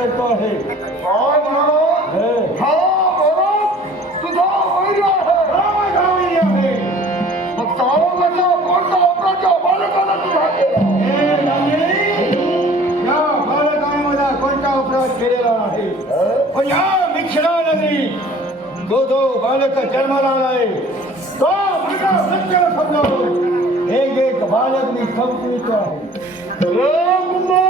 پہلے او بھرو ہاں بھرو صدا مے رہا बालक جمالال ہے تو बालक کی ختم کی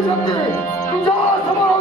جاته تنجو سمو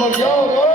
Maior, maior.